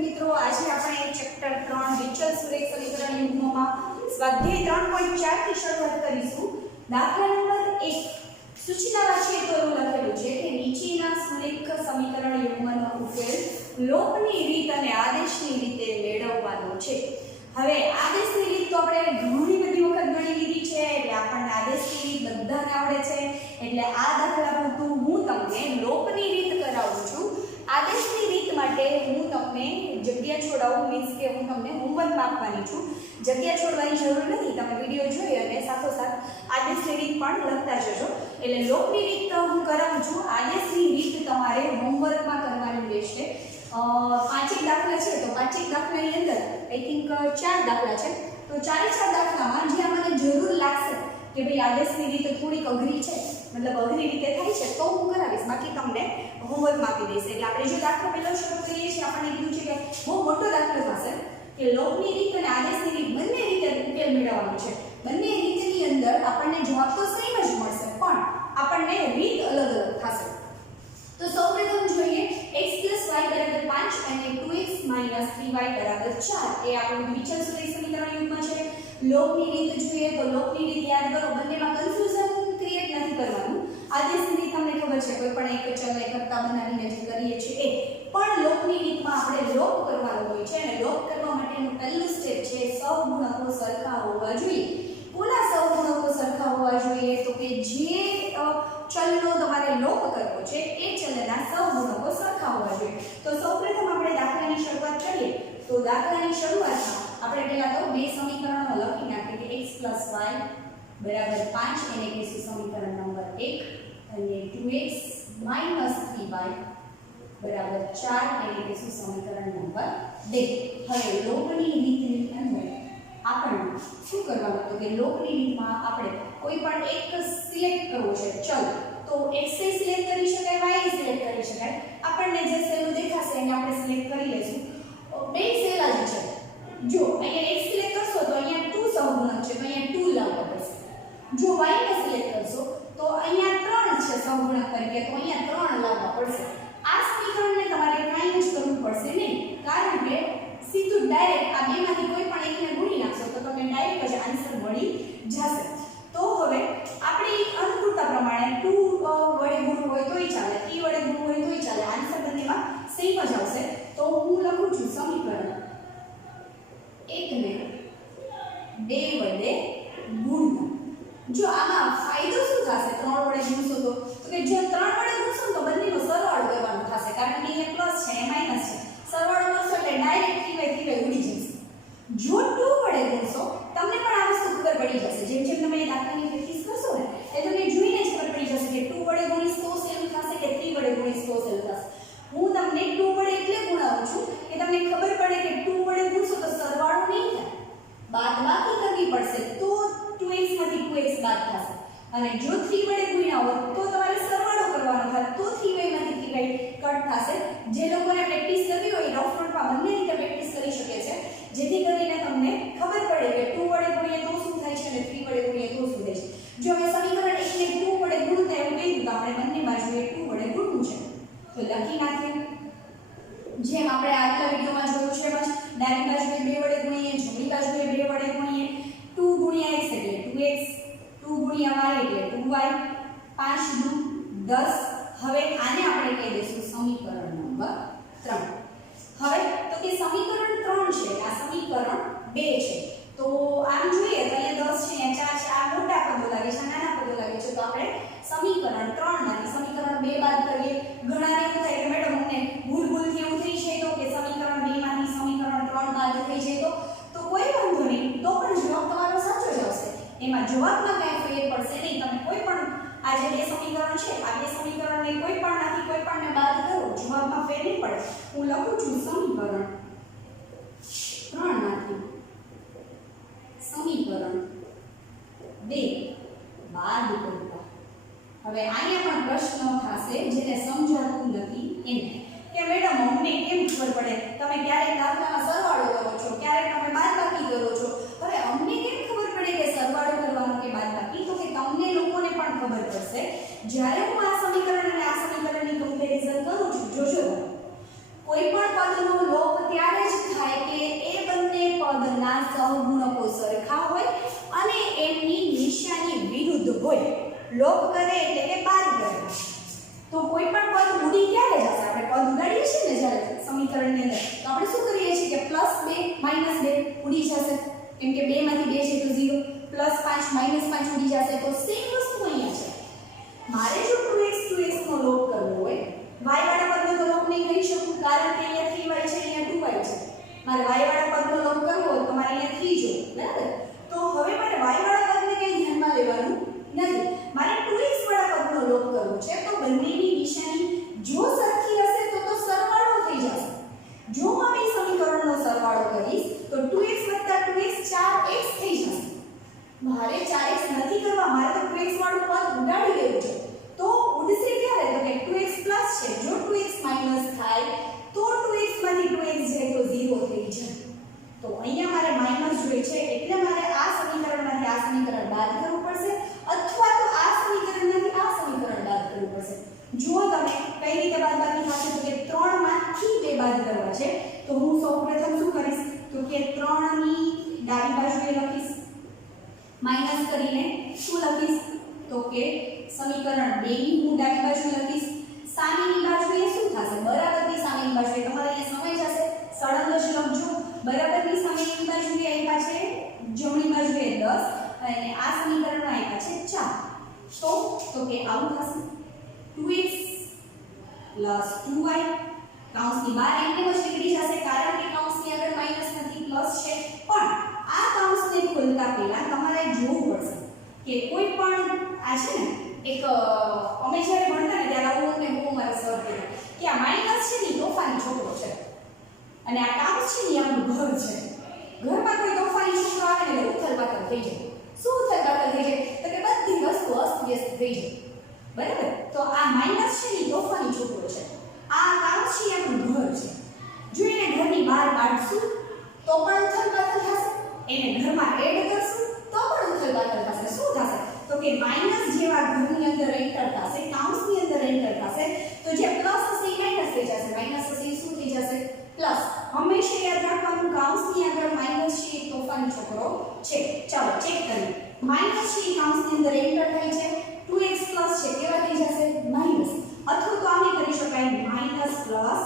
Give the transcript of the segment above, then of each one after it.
મિત્રો આજે આપણે ચેપ્ટર 3 વિચલ સુરેખ સમીકરણ યુગ્મમાં સ્વાધ્યાય 3.4 થી શરૂઆત કરીશું। દાખલા નંબર 1 સૂચના વાંચીએ તો એવું લખેલું છે કે નીચેના સુરેખ સમીકરણ યુગ્મનો ઉકેલ લોપની રીત અને આદેશની રીતે મેળવવાનો છે। હવે આદેશની રીત તો આપણે ઘણી બધી વખત ગણી લીધી છે, એટલે આપણને આદેશની રીત બધાને આવડે છે। એટલે આ દાખલા પૂરતું હું તમને લોપની રીત કરાવું છું। આદેશની રીત માટે હું તમને જગ્યા છોડાવું, મીન્સ કે હું તમને હોમવર્ક આપવાની છું। જગ્યા છોડવાની જરૂર નથી, તમે વિડીયો જોઈ અને સાથોસાથ આદેશની રીત પણ લખતા જજો। એટલે લોપની રીત હું કરાવું છું, આદેશની રીત તમારે હોમવર્કમાં કરવાની રહેશે। 5 દાખલા છે, તો 5 દાખલાની અંદર આઈ થિંક 4 દાખલા છે, તો 4 દાખલામાં જ્યાં મને જરૂર લાગશે કે ભાઈ આદેશની રીત થોડીક અઘરી છે, મતલબ અઘરી રીતે થાય છે, તો હું કરાવીશ, બાકી તમને હોમવર્કમાં આપી દઈશ। એટલે આપણે જો દાખલો પહેલો શરૂ કરીએ છીએ, આપણને કીધું છે કે બહુ મોટો દાખલો થશે કે લોપની રીત અને આદેશની રીત બંને રીતે ઉકેલ મેળવવાનો છે। બંને રીતની અંદર આપણને જવાબ તો સેમ જ મળશે, પણ આપણને રીત અલગ અલગ થશે। તો સૌપ્રથમ જોઈએ x + y = 5 અને 2x - 3y = 4 એ આપણું વિચલ સુરેખ સમીકરણ યુગ્મ છે। લોપની રીત જોઈએ તો લોપની રીત યાદ કરો, બંનેમાં કન્ફ્યુઝન ક્રિએટ નથી કરવાનું। આદેશની રીત તમને ખબર છે, કોઈ પણ એક ચલ એક કરતા બનાવીને જે કરીએ છીએ એ, પણ લોપની રીતમાં આપણે લોપ કરવાનો હોય છે અને લોપ કરવા માટેનું પહેલું સ્ટેપ છે સહગુણકો સરખા હોવા જોઈએ। કોના સહગુણકો સરખા હોવા જોઈએ? તો કે જે ચલનો તમારે લોપ કરવો છે એ ચલના સહગુણકો સરખા હોવા જોઈએ। તો સૌપ્રથમ આપણે દાખલાની શરૂઆત કરીએ। તો દાખલાની શરૂઆતમાં આપણે પહેલા તો બે સમીકરણો લખી નાખીએ કે x + y = 5 એને કહીશું સમીકરણ નંબર 1 અને 2x - 3y = 4 એને કહીશું સમીકરણ નંબર 2। હવે લોપની રીતની અંદર આપણે શું કરવાનું? તો કે લોપની રીતમાં આપણે કોઈ પણ એક સિલેક્ટ કરવો છે ચલ, તો x એ સિલેક્ટ કરી શકાય, y એ સિલેક્ટ કરી શકાય। આપણને જે સહેલું દેખાશે એને આપણે સિલેક્ટ કરી લઈશું। બે સહેલા જ છે, જો અહીંયા x સિલેક્ટ કરશો તો અહીંયા 2 સહગુણક છે, તો અહીંયા 2 લાવવા પડશે। જો y ને સિલેક્ટ કરશો તો અહીંયા 3 છે સહગુણક તરીકે, તો અહીંયા 3 લાવવા પડશે। આ સમીકરણને તમારે કાંઈ જ કરવું પડશે નહીં, કારણ કે સીધું ડાયરેક્ટ આ બેમાંથી કોઈ પણ એકને ગુણી નાખશો તો તમને ડાયરેક્ટ જ આન્સર મળી જશે। તો હવે આપણી અનુકૂળતા પ્રમાણે 2 વડે ગુણવું હોય તોય ચાલે, 3 વડે ગુણવું હોય તોય ચાલે, આન્સર બંનેમાં સેમ જ આવશે। તો હું લખું છું સમીકરણ 1 ને 2 વડે ગુણવું। જો આમાં ફાયદો શું થશે 3 વડે ગુણશો તો કે જો 3 વડે ગુણશો તો બંનેનો સરવાળો કરવાનો થશે, કારણ કે અહીંયા પ્લસ છે એ માઈનસ છે, સરવાળો કરશો એટલે ડાયરેક્ટ 3y ઉડી જશે। જો 2 વડે ગુણશો તમને પણ આ વસ્તુ ખબર પડી જશે, જેમ જેમ તમે દાખલાની પ્રેક્ટિસ કરશો ને એ તમને જોઈને જ ખબર પડી જશે કે 2 વડે ગુણીશ તો સહેલું થશે કે 3 વડે ગુણીશ તો સહેલું થશે। હું તમને 2 વડે એટલે ગુણાવું છું કે તમને ખબર પડે કે 2 વડે ગુણશો તો સરવાળો નહીં થાય, બાદબાકી કરવી પડશે, તો 2x માંથી 2x બાદ થશે, અને જો 3 વડે ગુણ્યા હોત તો તમારે સરવાળો કરવાનો થાય, તો 3y માંથી 3y કટ થશે। જે લોકોને પ્રેક્ટિસ કરવી હોય રફ નોટમાં બંને રીતે પ્રેક્ટિસ કરી શકે છે, જેથી કરીને તમને ખબર પડે કે 2 વડે ગુણીએ તો શું થાય છે અને 3 વડે ગુણીએ તો શું થાય છે। જો હવે સમીકરણ 1 ને 2 વડે ગુણતા એવું કહ્યું તો આપણે બંને બાજુએ 2 વડે ગુણવું છે, તો લખી નાખીએ જેમ આપણે આગલા વિડિયોમાં જોયું છે એમ જ ડાબી બાજુએ 2 વડે ગુણીએ, જમણી બાજુએ 2 વડે ગુણીએ। 2 ગુણ્યા x એટલે 2x, 2 ગુણ્યા y એટલે 2y, 5 દુ 10। હવે આને આપણે કહી દઈશું સમીકરણ નંબર 3। હવે તો કે સમીકરણ 3 છે, આ સમીકરણ 2 છે, તો આમ જોઈએ તો અહીંયા 10 છે, અહીંયા 4 છે, આ મોટા પદો લાગે છે, નાના પદો લાગે છે, તો આપણે સમીકરણ 3 માંથી સમીકરણ 2 બાદ કરીએ। ઘણાને એવું થાય કે મેડમ અમને ભૂલથી એવું થઈ જાય તો કે સમીકરણ 2 માંથી સમીકરણ 3 બાદ થઈ જાય તો કોઈ વાંધો નહીં, તો પણ જવાબ તમારો સાચો જ આવશે, એમાં જવાબમાં કાંઈ ફેર પડશે નહીં। તમે કોઈ પણ આ જે બે સમીકરણ છે, આ બે સમીકરણને કોઈ પણમાંથી કોઈ પણને બાદ કરો, જવાબમાં ફેર નહીં પડે। હું લખું છું સમીકરણ 3 માંથી ત્યારે જ થાય કે એ બંને પદના સહગુણકો સરખા હોય અને એમની નિશાની વિરુદ્ધ હોય. લોપ કરે એટલે કે બાદ કરે. તો કોઈ પણ પદ ઉડી ક્યારે જશે? આપણે પદ ઉડાડીએ છીએ ને જ્યારે સમીકરણની અંદર, તો આપણે શું કરીએ છીએ કે +2 -2 ઉડી જશે, કેમ કે 2 માંથી 2 છે તો 0, +5 -5 ઉડી જશે. તો સેમ વસ્તુ અહીંયા છે. મારે જો 2x 2x નો લોપ કરવો હોય, y વાળા પદનો તો લોપ નહીં કરી શકું, કારણ કે અહીંયા 3y છે, અહીંયા 2y છે. મારે y વાળા પદનો લોપ કરવો હોય તો મારે અહીંયા 3 જોઈએ, બરાબર? તો હવે મારે y વાળા પદને કંઈ ધ્યાનમાં લેવાનું નથી. મારે 2x વાળા પદનો લોપ કરવો છે, તો બંનેની નિશાની જો સરખી હશે તો સરવાળો થઈ જશે. જો હું આ બે સમીકરણનો સરવાળો કરીશ તો 2x + 2x 4x થઈ જશે. મારે 4x નથી કરવા, મારે તો 2x વાળું પદ ઉડાડી લેવું છે. તો ઉડશે ક્યારે? તો કે 2x પ્લસ છે, જો 2x માઈનસ થાય તો 2x માંથી 2x જાય તો 0 થઈ જાય. તો અહીંયા મારે માઈનસ જોઈએ છે, એટલે મારે આ સમીકરણમાંથી આ સમીકરણ બાદ કરવું પડશે, અથવા તો આ સમીકરણમાંથી આ સમીકરણ બાદ કરવું પડશે. જો તમે કઈ રીતે બાદબાકી થશે તો કે 3 માંથી 2 બાદ કરવા છે, તો હું સૌપ્રથમ શું કરીશ તો કે 3 ની ડાબી બાજુએ લખીશ, માઈનસ કરીને શું લખીશ તો કે સમીકરણ 2 ની હું ડાબી બાજુ લખીશ. સામેની બાજુએ શું થશે? બરાબરની સામેની બાજુએ તમારે અહીંયા સમય જશે, સળંગ જ લખજો. બરાબરની સામેની બાજુએ આપ્યા છે જમણી બાજુએ 10 અને આ સમીકરણમાં આપ્યા છે 4. તો કે આવું થશે 2x + 2y કૌંસની બહાર એમને જ નીકળી જશે, કારણ કે કૌંસની આગળ માઈનસ નથી, પ્લસ છે. પણ આ કૌંસને ખોલતા પહેલા તમારે જોવું પડશે કે કોઈ પણ આ છે ને એક અમે જ્યારે ભણતા ને ત્યારે હું ને હું મારા સર કહેતા કે આ માઈનસ છે ને તોફાની છોકરો છે અને આ કૌંસ છે ને આપણું ઘર છે. ઘરમાં કોઈ તોફાની છોકરો આવે ને એટલે ઉથલ-પાથલ થઈ જાય. શું ઉથલ-પાથલ થઈ જાય? તો કે બધી વસ્તુ અસ્તવ્યસ્ત થઈ જાય, બરાબર? તો આ માઈનસ છે ને તોફાની છોકરો છે, આ કૌંસ છે આપણું ઘર છે. જો એને ઘરની બહાર કાઢશું તો પણ ઉથલ-પાથલ થશે, એને ઘરમાં એડ કરશું તો પણ ઉથલ-પાથલ થશે. શું થશે તો કે માઈનસ જેવા ઘરની અંદર એન્ટર થશે, કૌંસની અંદર એન્ટર થશે, તો જે પ્લસ હશે એ માઈનસ થઈ જશે, માઈનસ હશે એ શું થઈ જશે? પ્લસ. હંમેશા યાદ રાખવાનું કૌંસની આગળ માઈનસ છે એ તોફાની છોકરો છે. ચાલો ચેક કરીએ. માઈનસ છે એ કૌંસની અંદર એન્ટર થાય છે, 2x પ્લસ છે કેવા થઈ જશે? માઈનસ. અથવા તો આને કરી શકાય માઈનસ પ્લસ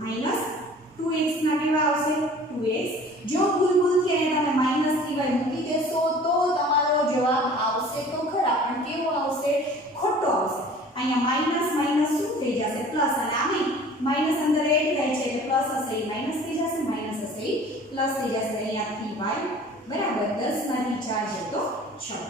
માઈનસ 2x ના કેવા આવશે? 2x. જો ભૂલથી એને તમે માઈનસ સિવાય મૂકી દેશો તો તમારો જવાબ આવશે તો ખરા, પણ કેવો આવશે? ખોટો આવશે. અહીંયા માઈનસ માઈનસ શું થઈ જશે? પ્લસ. અને આમે માઈનસ અંદર એડ થાય છે એટલે પ્લસ હશે એ માઈનસ થઈ જશે, માઈનસ હશે એ પ્લસ થઈ જશે. અહીંયાથી y બરાબર 10 માંથી 4 જાય તો 6.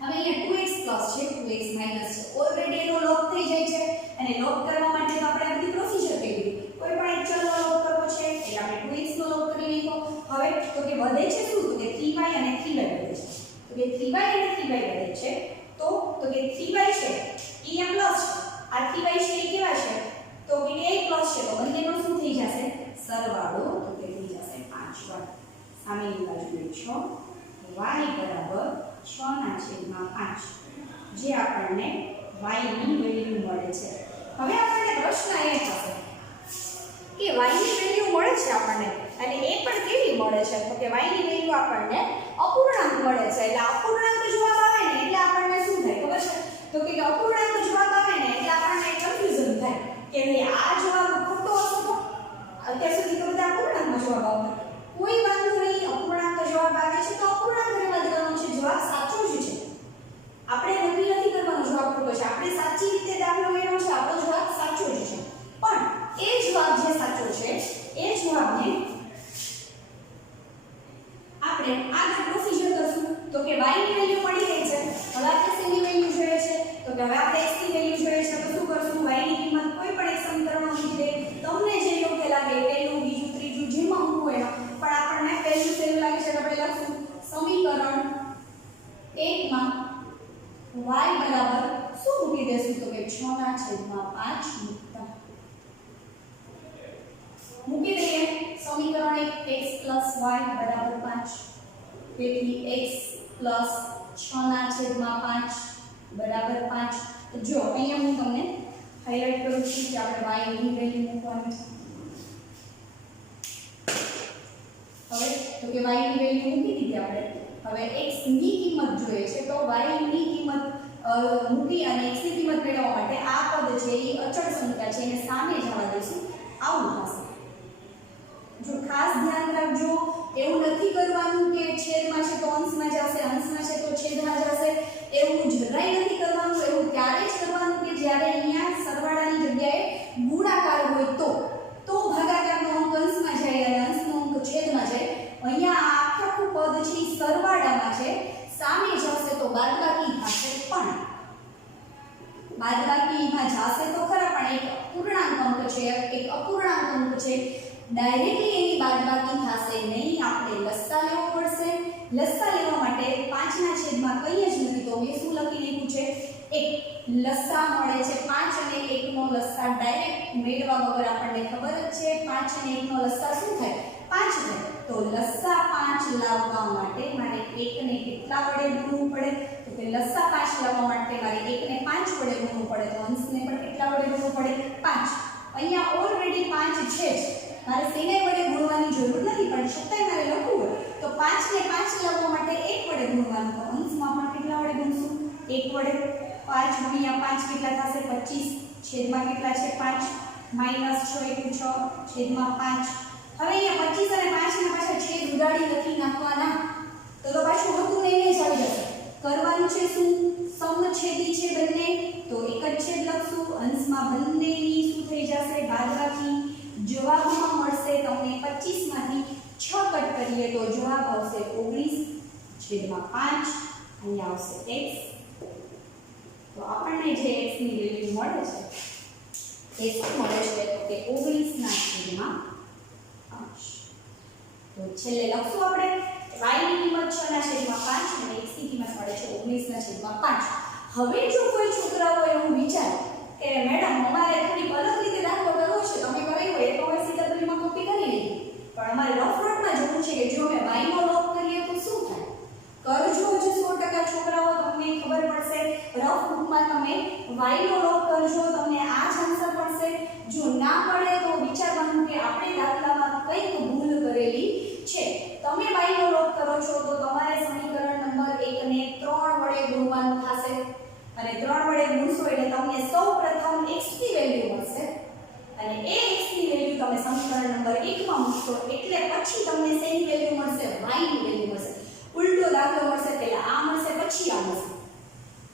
હવે અહીંયા 2x પ્લસ છે, 2x માઈનસ છે, ઓલરેડી એનો લોપ થઈ જાય છે અને લોપ કરવા માટે તો આપણે આ બધી પ્રોસિજર કરી દીધી. કોઈ પણ એક ચલનો લોપ કરવો છે એટલે આપણે 2x નો લોપ કરી નાખો. હવે તો કે વધે છે શું? તો કે 3y અને 3y વધે છે. તો કે 3y અને 3y વધે છે તો કે 3y છે એ અહીંયા પ્લસ છે, આ 3y છે એ કેવા છે? તો કે એ પ્લસ છે, તો બંનેનો શું થઈ જશે? સરવાળો. તો કે થઈ જશે 5y. સામેની બાજુએ 6 y બરાબર 6/5, જે આપણને y ની વેલ્યુ મળે છે. હવે આપણને પ્રશ્ન એ થશે કે y ની વેલ્યુ મળે છે આપણને, અને એ પણ કેવી મળે છે? તો કે y ની વેલ્યુ આપણને અપૂર્ણાંક મળે છે. એટલે અપૂર્ણાંક જવાબ આવે ને એટલે આપણને શું થાય ખબર છે? તો કે અપૂર્ણાંક જવાબ આવે ને એટલે આપણને કન્ફ્યુઝન થાય કે ભાઈ આ જવાબ ખોટો હશે. તો અત્યાર સુધી તો બધા અપૂર્ણાંકમાં જવાબ આવતા, કોઈ વાંધો નહીં, અપૂર્ણાંક જવાબ આવે છે તો અપૂર્ણાંક રહેવા દેવાનો છે, જવાબ સાચો જ છે. આપણે નક્કી નથી કરવાનો જવાબ ખોટો છે, આપણે સાચી રીતે દાખલો લેવાનો છે, આપણો જવાબ સાચો જ છે. પણ એ જવાબ જે સાચો છે એ જવાબને આપણે આગળ પ્રોસિજર કરશું. તો કે y ની વેલ્યુ મળી ગઈ છે, હવે આપણે c ની વેલ્યુ જોઈએ છે, તો કે હવે આપણે x ની વેલ્યુ જોઈએ છે, તો શું કરશું? y ની કિંમત કોઈ પણ એક સમીકરણમાં મૂકી દે, તમને જે યોગ્ય લાગે, પહેલું, બીજું, ત્રીજું, જેમાં મૂકવું એનો. પણ આપણને પહેલું સહેલું લાગે છે તો આપણે લખશું સમીકરણ 1 માં y બરાબર શું મૂકી દેશું? તો કે 6/5 મૂકી દઈએ. સમીકરણ 1 x + y બરાબર 5, તેથી x + 6/5 બરાબર 5. તો જો અહીંયા હું તમને હાઇલાઇટ કરું છું કે આપણે y ની વેલ્યુ મૂકવાની છે. તો કે y ની વેલ્યુ મૂકી દીધી આપણે. હવે x ની કિંમત જોઈએ છે તો y ની કિંમત મૂકી અને x ની કિંમત મેળવવા માટે આ પદ છે એ અચળ સંખ્યા છે એને સામે જવા દઈશું. આવું થશે. જો ખાસ ધ્યાન રાખજો, એવું નથી કરવાનું કે છેદમાં છે તો અંશમાં જશે, અંશમાં છે તો છેદમાં જશે, એવું જરાય નથી કરવાનું. એવું ત્યારે જ કરવાનું કે જ્યારે અહીંયા સરવાળાની જગ્યાએ ગુણાકાર હોય તો ભાગાકારનો અંક અંશમાં જાય અને અંશનો અંક છેદમાં જાય. અહીંયા આ આખું પદ છે એ સરવાળામાં છે, સામે જશે તો બાદબાકી થશે. પણ બાદબાકીમાં જશે તો ખરા, પણ એક પૂર્ણાંક અંક છે, એક અપૂર્ણાંક અંક છે, ડાયરેક્ટલી એની બાદબાકી થશે નહીં. આપણે લસા લેવો પડશે. લસા લેવા માટે 5 ના છેદમાં કંઈ જ નથી તો મેં શું લખી લીધું છે, 1 લસા મળે છે. 5 અને 1 નો લસા ડાયરેક્ટ મેળવવા વગર આપણને ખબર જ છે 5 અને 1 નો લસા શું થાય, 5 થાય. તો લસા 5 લાવવા માટે મારે 1 ને કેટલા વડે ગુણવું પડે, તો કે લસા 5 લાવવા માટે મારે 1 ને 5 વડે ગુણવું પડે. તો અંશને પણ કેટલા વડે ગુણવું પડે, 5. અહીંયા ઓલરેડી 5 છે જ, મારે તેને વડે ગુણવાની જરૂર નથી, પણ છતાંય મારે લખવું હોય તો 5 ને 5 લાવવા માટે 1 વડે ગુણવાનું. તો અંશમાં પણ કેટલા વડે ગુણશું, 1 વડે. 5 ગુણ્યા 5 કેટલા થશે, 25. છેદમાં કેટલા છે, 5. માઈનસ 6 × 6 છેદમાં 5. હવે અહીંયા 25 અને 5 ના પાછળ છેદ ઉડાડી લખી નાખવાના, તો પાછું હતું નહીં જ આવી જશે. કરવાનું છે શું, સમછેદી છે બંને, તો એક જ છેદ લખશું. અંશમાં બંનેની શું થઈ જશે, બાદબાકી. જવાબમાં મળશે તમને 25 માંથી 6 કટ કરીએ તો જવાબ આવશે 19/5. અહીંયા આવશે x. તો આપણને જે x ની વેલ્યુ મળે છે એ શું મળે છે, તો કે 19/5. તો છેલ્લે લખશું આપણે y ની કિંમત 6/5 અને x ની કિંમત મળે છે 19/5. હવે જો કોઈ છોકરાઓ એવું વિચારે કે મેડમ અમારે થોડી અલગ રીતે દાખલો કરવો છે, તમે કરાવ્યો એ તો CW માં કોપી કરી લીધી, પણ અમારે રફ નોટમાં જોવું છે કે જો અમે y નો લોપ કરીએ તો શું થાય. કરજો જ 100% છોકરાઓ, તમને ખબર પડશે. રફ બુકમાં તમે y નો લોપ કરજો, તમને આ જ આન્સર મળશે. જો ના મળે તો વિચારવાનું કે આપણે દાખલામાં કંઈક ભૂલ કરેલી છે. તમે y નો લોપ કરો છો તો તમારે સમીકરણ નંબર 1 ને 3 વડે ગુણવાનું થશે અને 3 વડે ગુણશો એટલે તમને સૌપ્રથમ x ની વેલ્યુ મળશે અને એ x ની વેલ્યુ તમે સમીકરણ નંબર 1 માં મૂકશો એટલે પછી તમને શેની વેલ્યુ મળશે, y ની વેલ્યુ મળશે. ઉલટો દાખલો મળશે, પહેલા આ મળશે પછી આ મળશે.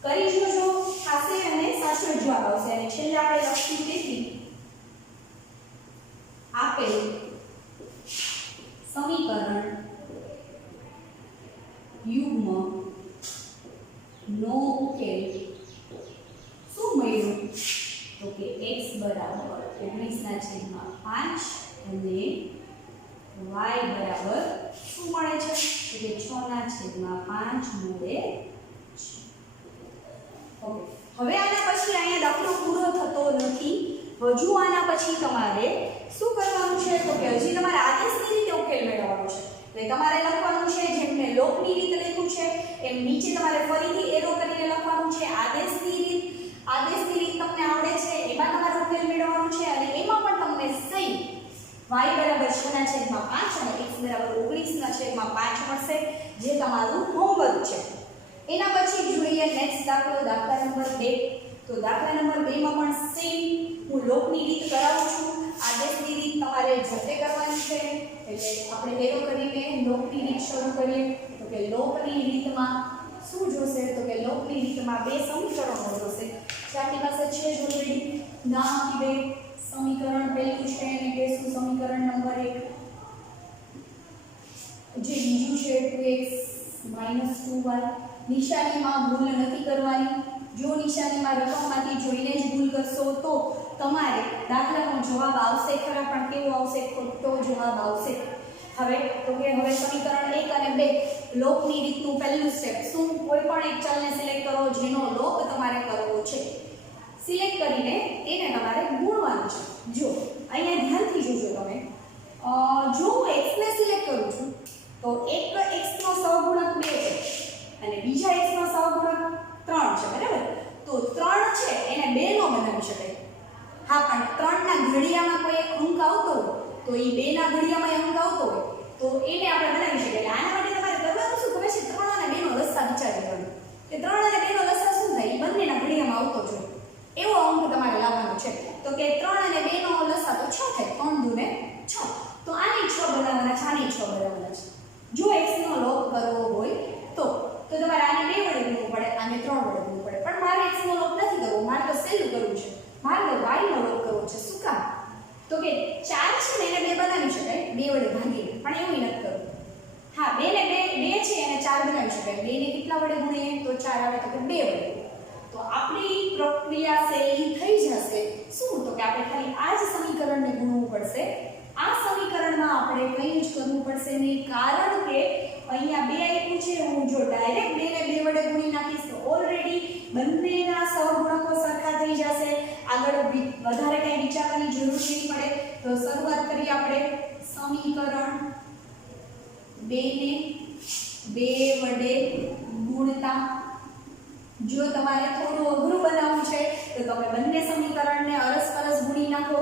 કરી જોજો, થાશે અને સાચો જવાબ આવશે. અને છેલ્લે આપણે લખશું તેથી આપેલ સમીકરણ યુગ્મ નો ઉકેલ શું મળ્યું, તો કે x બરાબર 19/5 અને y બરાબર શું મળે છે, તો કે 6/5 મળે છે. ઓકે, હવે આના પછી અહીંયા દાખલો પૂરો થતો નથી. હજુ આના પછી તમારે શું કરવાનું છે, તો કે હજી તમારે આદેશની રીતે ઉકેલ મેળવવાનો છે. એટલે તમારે લખવાનું છે જેમ મેં લોકની રીત લખ્યું છે એમ નીચે તમારે ફરીથી એરો કરીને લખવાનું છે. આદેશની રીત તમને આવડે છે એમાં તમારે ઉકેલ મેળવવાનો છે અને એમાં પણ તમને સેમ y બરાબર 6/5 અને x બરાબર 19/5 મળશે, જે તમારું હોમવર્ક છે. એના પછી જોઈએ નેક્સ્ટ દાખલો, દાખલા નંબર 2. તો દાખલા નંબર 2 માં પણ સેમ હું લોકની રીત કરાવું છું. આદેશની રીત તમારે જાતે કરવાની છે. એટલે આપણે એરો કરીને લોકની રીત શરૂ કરીએ. તો કે લોકની રીતમાં શું જોશે, તો કે લોકની રીતમાં બે સમીકરણો જોશે. આપણી પાસે છે જ ઓલરેડી નામ બે સમીકરણ. પહેલું છે એને કહેશું સમીકરણ નંબર 1, જે બીજું છે 2x - 2y. નિશાનીમાં ભૂલ નથી કરવાની. જો નિશાનીમાં રકમમાંથી જોઈને જ ભૂલ કરશો તો તમારે દાખલાનો જવાબ આવશે ખરા, પણ કેવો આવશે, ખોટો જવાબ આવશે. હવે સમીકરણ 1 અને 2 લોકની રીતનું પહેલું સ્ટેપ શું, કોઈ પણ એક ચલને સિલેક્ટ કરો જેનો લોપ તમારે કરવો છે. સિલેક્ટ કરીને એને તમારે ગુણવાનું છે. જો અહીંયા ધ્યાનથી જોજો તમે, જો હું x ને સિલેક્ટ કરું છું તો એક x નો સહગુણક 2 છે અને બીજા x નો સહગુણક 3 છે, બરાબર. તો 3 છે એને 2 નો બનાવી શકાય. હા, પણ 3 ના ઘડિયામાં કોઈ એક અંક આવતો હોય તો એ 2 ના ઘડિયામાં અંક આવતો હોય તો એને આપણે બનાવી શકીએ. એટલે આના માટે તમારે કરવાનું શું ખબર છે? 3 અને 2 નો લસાઅ વિચારી લેવાનો. કે 3 અને 2 નો લસાઅ શું થાય? ઈ બંનેના ઘડિયામાં આવતો જોઈએ એવો અંક તમારે લાવવાનો છે. તો કે 3 અને 2 નો લસાઅ તો 6 થાય. 3 દુ ને 6. તો આને 6 બનાવવાના છે, આને 6 બનાવવાના છે. જો x નો લોપ કરવો હોય તો તમારે આને 2 વડે ગુણવું પડે, આને 3 વડે ગુણવું પડે. પણ મારે x નો લોપ નથી કરવો, મારે તો સહેલું કરવું છે. મારે તો y નો લોપ કરવો છે. શું કામ? તો કે 4 છે ને એને 2 બનાવી શકાય 2 વડે ભાગીને, પણ એવું નથી કરવું. હા, 2 ને 2 છે એને 4 બનાવી શકાય. 2 ને કેટલા વડે ગુણીએ તો 4 આવે? તો કે 2 વડે. તો આપણી પ્રક્રિયા છે એ થઈ જશે શું? તો કે આપણે ખાલી આ જ સમીકરણને ગુણવું પડશે. આ સમીકરણમાં આપણે કંઈ જ કરવું પડશે નહીં, કારણ કે અહીંયા 2 આપ્યું છે. હું જો ડાયરેક્ટ 2 ને 2 વડે ગુણી નાખીશ તો ઓલરેડી બંનેના સહગુણકો સરખા થઈ જશે. આગળ વધારે કંઈ વિચારવાની જરૂર નહીં પડે. તો શરૂઆત કરીએ આપણે. સમીકરણ 2 ને 2 વડે ગુણતા. જો તમારે થોડું અઘરું બનાવવું છે તો તમે બંને સમીકરણને અરસપરસ ગુણી નાખો.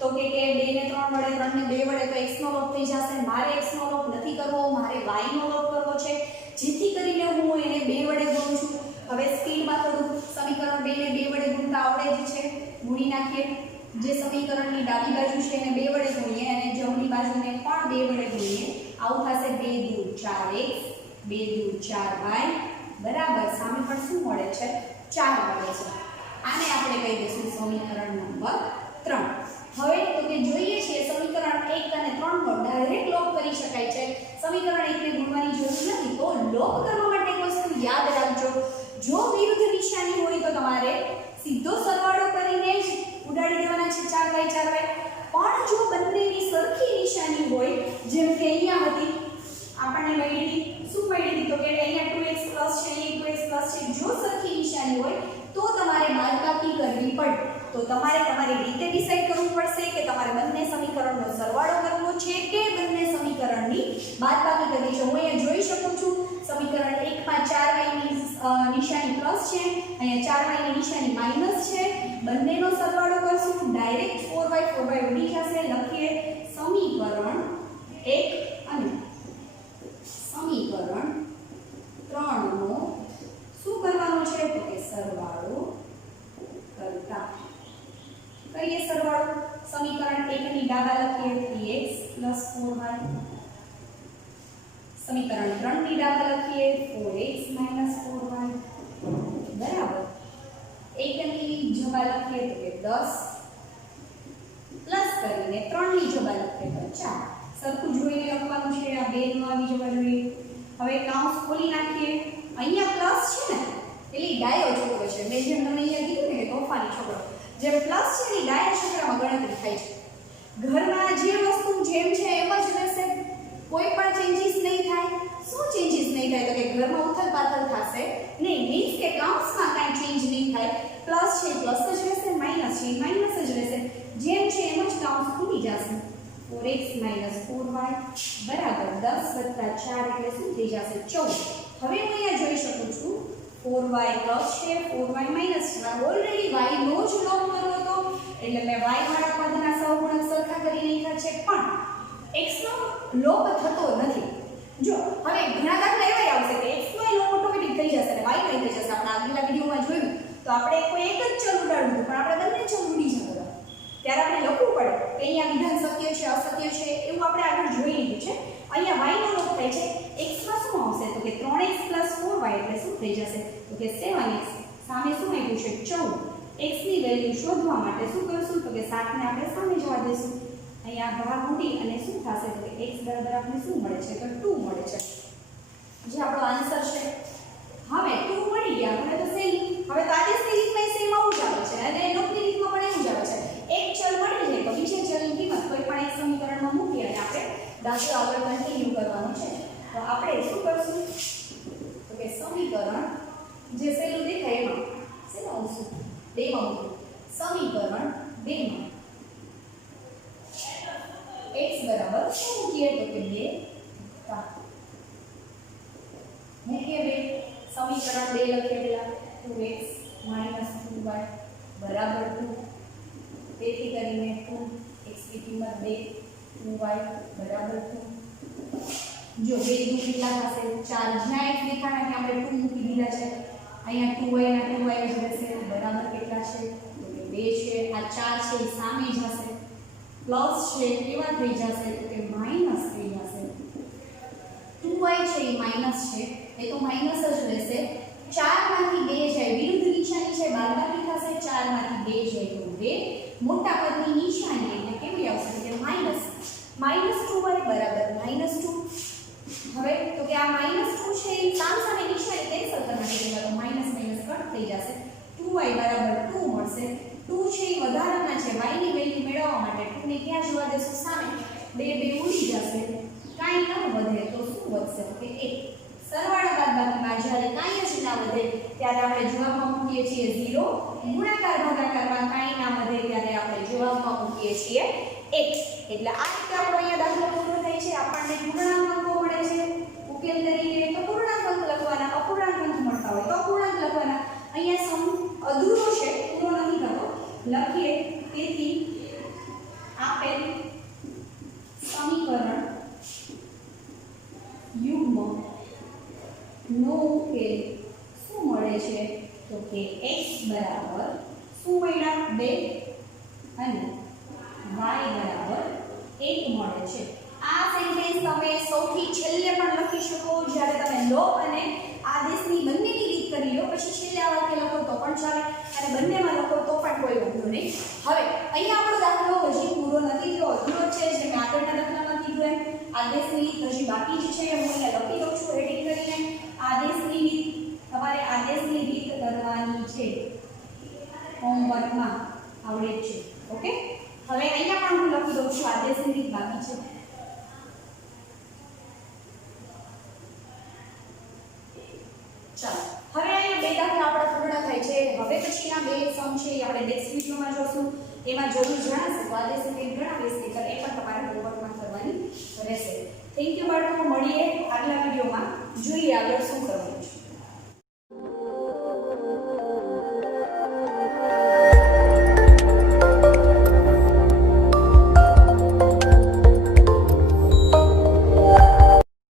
તો કે 2 ને 3 વડે, 3 ને 2 વડે, તો x નો લોપ થઈ જશે. મારે x નો લોપ નથી કરવો, મારે y નો લોપ કરવો છે, જેથી કરીને હું એને 2 વડે ગુણું છું. હવે સ્પીડમાં થોડું સમીકરણ 2 ને 2 વડે ગુણતા આવડે જ છે. ગુણી નાખીએ. જે સમીકરણની ડાબી બાજુ છે એને 2 વડે ગુણીએ અને જમણી બાજુને પણ 2 વડે ગુણીએ. આવું થશે 2 દુ 4x, 2 દુ 4y બરાબર. સામે પણ શું મળે છે? 4 મળે છે. આને આપણે કહી દઈશું સમીકરણ નંબર 3. હવે તો કે જોઈએ છીએ સમીકરણ 1 અને 3 નો ડાયરેક્ટ લોપ કરી શકાય છે. સમીકરણ 1 ને ગુણવાની જરૂર નથી. તો લોપ કરવા માટે એક વસ્તુ યાદ રાખજો. જો વિરુદ્ધ નિશાની હોય તો તમારે સીધો સરવાળો કરીને જ ઉડાડી દેવાના છે 4y 4y. પણ જો બંનેની સરખી નિશાની હોય, જેમ કે અહીંયા હતી આપણને મળી શું મળી? તો કે અહીંયા 2x પ્લસ છે, અહીંયા 2x પ્લસ છે. જો સરખી નિશાની હોય તો તમારે બાદબાકી કરવી પડે. તો તમારે તમારી રીતે ડિસાઈડ કરવું પડશે કે તમારે બંને સમીકરણનો સરવાળો કરવો છે કે બંને સમીકરણની બાદબાકી કરવી છે. હું અહીંયા જોઈ શકું છું સમીકરણ 1 માં 4y ની નિશાની પ્લસ છે, અહીંયા 4y ની નિશાની માઈનસ છે. બંનેનો સરવાળો કરશું ડાયરેક્ટ 4y ઉડી જશે. લખીએ સમીકરણ 1 અને સમીકરણ 3 નો શું કરવાનું છે? તો કે સરવાળો કરતા. કરીએ સરવાળો. સમીકરણ 1 ની ડાબા લખીએ 3x 4y. સમીકરણ 3 ની ડાબા લખીએ 4x 4y બરાબર. 1 ની જમા લખીએ તો કે 10 પ્લસ કરીને 3 ની જમા લખીએ તો 4. સરખું જોઈને લખવાનું છે. આ 2 નો આવી જવા જોઈએ. હવે કૌંસ ખોલી નાખીએ. અહીંયા પ્લસ છે ને એટલે ડાયો છોકરો છે. મેં જેમ તમને અહીંયા કીધું ને કે તોફાની છોકરો, જેમ પ્લસ છે એ ડાયા છોકરામાં ગણતરી થાય છે. ઘરમાં જે વસ્તુ જેમ છે એમ જ રહેશે, કોઈ પણ ચેન્જીસ નહીં થાય. શું ચેન્જીસ નહીં થાય? તો કે ઘરમાં ઉથલ-પાથલ થશે નહીં. મીન્સ કે કૌંસમાં કાંઈ ચેન્જ નહીં થાય. પ્લસ છે પ્લસ જ રહેશે, માઈનસ છે માઈનસ જ રહેશે. જેમ છે એમ જ કૌંસ ખુલી જશે. 4x 4y બરાબર 10 + 4 એટલે શું થઈ જશે? 14. હવે હું અહીંયા જોઈ શકું છું 4y પ્લસ છે, 4y માઈનસ છે. ઓલરેડી y નો જ લોપ કર્યો હતો એટલે મેં y વાળા પદના સહગુણક સરખા કરી નાખ્યા છે, પણ x નો લોપ થતો નથી. જો હવે ઘણા દાખલા એવા આવશે કે x નો લોપ ઓટોમેટિક થઈ જશે અને y નો થઈ જશે. આપણે આગલા વિડિયોમાં જોયું તો આપણે કોઈ એક જ ચલ ઉડાડવું પણ આપણે બંને ચલ ઉડી જતા. ત્યારે આપણે લખવું પડે કે અહીંયા વિધાન સત્ય છે અસત્ય છે એવું આપણે આગળ જોઈ લીધું છે. અહીંયા y નો લોપ થાય છે. x માં શું આવશે? તો કે 3x 4y એટલે શું થઈ જશે? તો કે 7x. સામે શું આપ્યું છે? 14. x ની વેલ્યુ શોધવા માટે શું કરશું? તો કે 7 ને આપણે સામે જવા દેશું. અહીંયા ભાગ ઉડી અને શું થશે? તો કે x બરાબર આપણે શું મળે છે? તો 2 મળે છે, જે આપણો આન્સર છે. હવે 2 મળી ગયા. હવે તો સેમ. હવે તો આદેશની રીતમાં સેમ આવું જ આવે છે અને લોકની રીતમાં પણ એવું જ આવે છે. એક ચલ મળી જાય તો બીજે ચલની કિંમત કોઈ પણ એક સમીકરણમાં મૂકી અને આપણે દાખલો આગળ કન્ટિન્યુ કરવાનો છે. તો આપણે શું કરશું? તો કે સમીકરણ જે સહેલું દેખાય એમાં શેમાં આવશું? 2 માં મૂકવું. સમીકરણ 2 માં x બરાબર શું મૂકીએ? તો કે 2 મૂકીએ 2. સમીકરણ 2 લખીએ પેલા 2x 2y બરાબર 2. તેથી કરીને 2 x ની કિંમત 2, 2y બરાબર 2. જો 2 દુ કેટલા થશે 4 જ્યાં એક દેખાણા કે આપણે 2 મૂકી દીધા છે અહીંયા 2y ના 2y જ રહેશે બરાબર કેટલા છે તો કે 2 છે આ 4 છે એ સામે જ હશે પ્લસ છે કેવા થઈ જશે તો કે માઈનસ થઈ જશે 2y છે એ માઈનસ છે એ તો માઈનસ જ રહેશે 4 માંથી 2 જાય વિરુદ્ધ નિશાની છે બાદબાકી થશે 4 માંથી 2 જાય તો 2 મોટા પદની નિશાની એટલે કેવી આવશે કે -2y બરાબર -2 હવે તો કે આ -2 છે એ સામે નિશાની કેન્સલ કરવાની એટલે તો માઈનસ માઈનસ કટ થઈ જશે 2y બરાબર 2 મળશે 2 છે એ વધારાના છે y ની વેલ્યુ મેળવવા માટે 2 ને ક્યાં જોવા દેશું સામે 2 ઉડી જશે કાંઈ ન વધે તો શું વધશે તો કે 1 સરવાળા બાદબાકીમાં જ્યારે કાંઈ જ ના વધે ત્યારે આપણે જવાબમાં મૂકીએ છીએ 0 ગુણાકાર ભાગાકારમાં કાંઈ ના વધે ત્યારે આપણે જવાબમાં મૂકીએ છીએ 1 એટલે આ રીતે આપણો અહીંયા દાખલો પૂરો થાય છે આપણને પૂર્ણાંક અંકો મળે છે ઉકેલ તરીકે તો પૂર્ણાંક અંક લખવાના અપૂર્ણાંક અંક મળતા હોય તો અપૂર્ણાંક લખવાના અહીંયા સમ અધૂરો છે પૂરો નથી થતો લખીએ તેથી આપેલ સમીકરણ યુગ્મ નો ઉકેલ શું મળે છે તો કે x બરાબર શું મળ્યા 2 અને y બરાબર 1 મળે છે આ સેન્ટેન્સ તમે સૌથી છેલ્લે પણ લખી શકો જ્યારે તમે લો અને આદેશની બંનેની રીત કરી લો પછી છેલ્લે આ વાક્ય લખો તો પણ ચાલે અને બંનેમાં લખો તો પણ કોઈ વાંધો નહીં હવે અહીંયા આપણો દાખલો હજી પૂરો નથી થયો અધૂરો છે જે મેં આગળના દાખલામાં કીધું એમ આદેશની રીત હજી બાકી જ છે હું અહીંયા લખી દઉં છું એડિટ કરીને આદેશની રીત તમારે આદેશની રીત કરવાની છે હોમવર્કમાં આવડે છે ઓકે હવે અહીંયા પણ હું લખી દઉં છું આદેશની રીત બાકી છે ચાલો હવે અહીંયા બે દાખલા આપણા પૂર્ણ થાય છે હવે પછીના બે સમ છે એ આપણે નેક્સ્ટ વિડિયોમાં જોશું એમાં જરૂર જણાશે તો આદેશની રીત જણાવીશ એટલે એ પણ તમારે હોમવર્કમાં કરવાની રહેશે થેન્ક યુ બાળકો મળીએ આગલા વિડિયોમાં જોઈએ આગળ શું કરવું